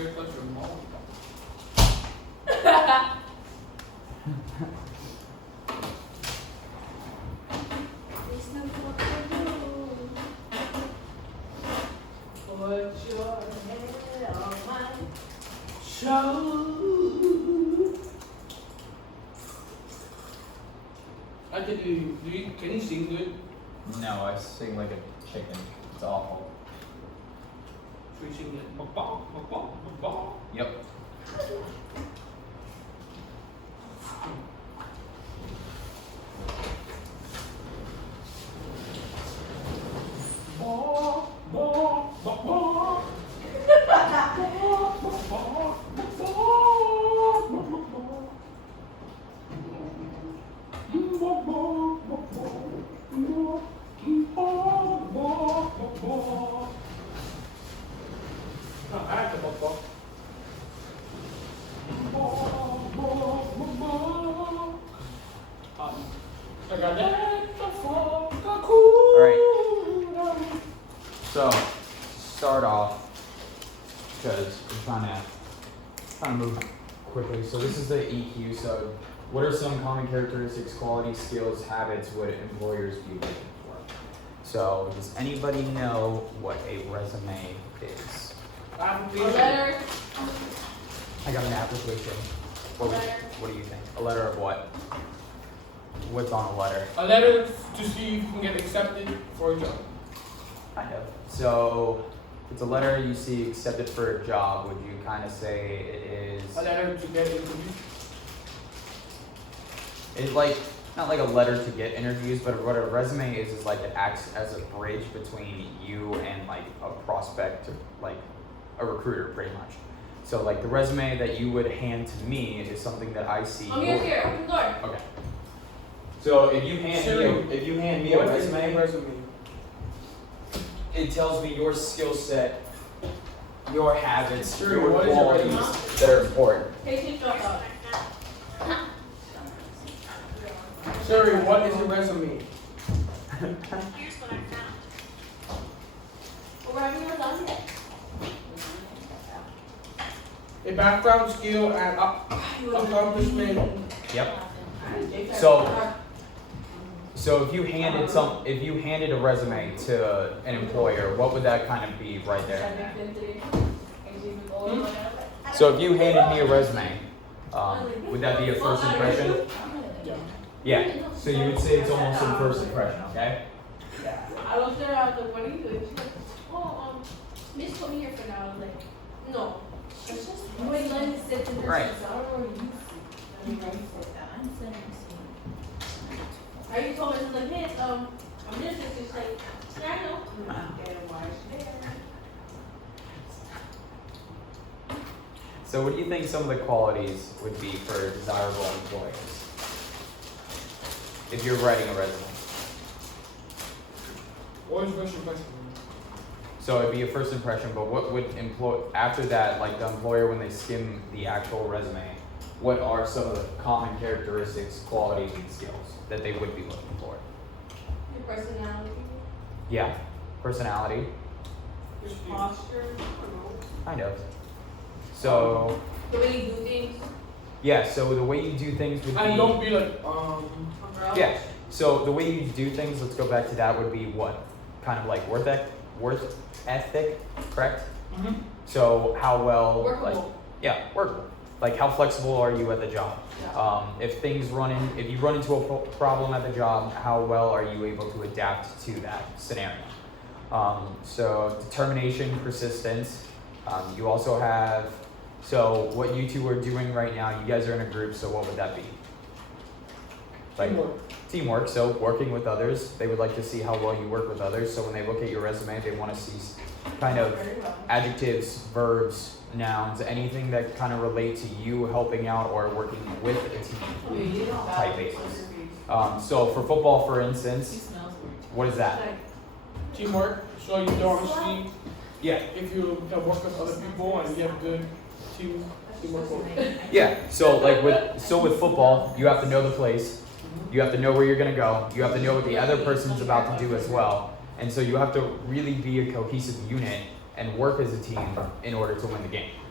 very touch your mom. Put your head on my shoulder. I can do you can you sing good? No, I sing like a chicken. It's awful. Should we sing it? Ba-ba. Yep. So, start off, because we're trying to move quickly. So this is the EQ. So what are some common characteristics, qualities, skills, habits would employers be looking for? So does anybody know what a resume is? a letter. I got an application. What do you think? A letter of what? What's on a letter? A letter to see if you can get accepted for a job. Kind of. So it's a letter you see accepted for a job. Would you kind of say it is? A letter to get interviewed. It's like not like a letter to get interviews, but what a resume is like it acts as a bridge between you and like a prospect, like a recruiter, pretty much. So like the resume that you would hand to me is something that I see. I'm here. Open the door. Okay. So if you hand me a What is resume, my resume? it tells me your skill set, your habits, Sure, your what is your qualities resume? that are important. Hey, teach us out. Siri, what is a resume? Here's what I found. We're having your done yet. A background, skill, and accomplishment. Yep. So if you handed a resume to an employer, what would that kind of be right there? So if you handed me a resume, would that be a first impression? Yeah. So you would say it's almost a first impression, okay? I looked at her, I was like, what are you doing? She's like, oh, Miss put me here for now. I was like, no. It's just, wait, let me sit in this. Right. I don't know where you Are you told me, she's like, hey, I'm this, and she's like, yeah, I know. And why is she there? So what do you think some of the qualities would be for desirable employers? If you're writing a resume. What is first impression? So it'd be a first impression, but what would after that, like the employer when they skim the actual resume, what are some of the common characteristics, qualities, and skills that they would be looking for? Your personality, Yeah, personality, your posture, kind of. So the way you do things. yeah, so the way you do things would And be don't be like, yeah. So the way you do things, let's go back to that, would be what? Kind of like work ethic, correct? Mm-hmm. So how well, Workable. workable. Like how flexible are you at the job? Yeah. If you run into a problem at the job, how well are you able to adapt to that scenario? So determination, persistence. You also have, so what you two are doing right now, you guys are in a group, so what would that be? Like teamwork, so working with others. They would like to see how well you work with others. So when they look at your resume, they want to see kind of adjectives, verbs, nouns, anything that kind of relate to you helping out or working with a team type basis. So for football, for instance, what is that? teamwork. So you don't see Yeah. if you can work with other people and you have good teamwork. Yeah. So with football, you have to know the place. You have to know where you're gonna go. You have to know what the other person's about to do as well. And so you have to really be a cohesive unit and work as a team in order to win the game.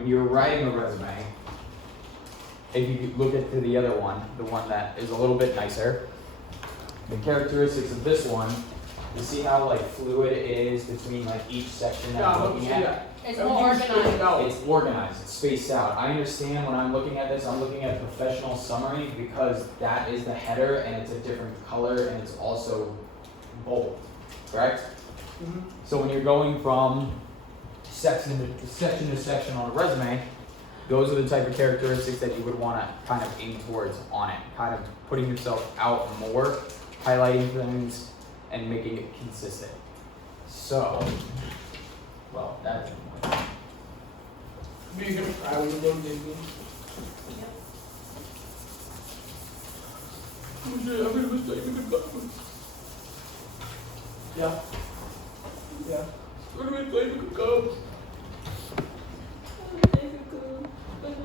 when you're writing a resume, if you could look at the other one, the one that is a little bit nicer, the characteristics of this one, you see how like fluid it is between like each section that I'm looking at? It's more organized. It's organized, it's spaced out. I understand when I'm looking at this, I'm looking at professional summary because that is the header and it's a different color and it's also bold, correct? Mhm. So when you're going from section to section on a resume, those are the type of characteristics that you would want to kind of aim towards on it, kind of putting yourself out more, highlighting things, and making it consistent. So, well, that's Are you gonna cry when you go to Disney? Yeah. Yeah.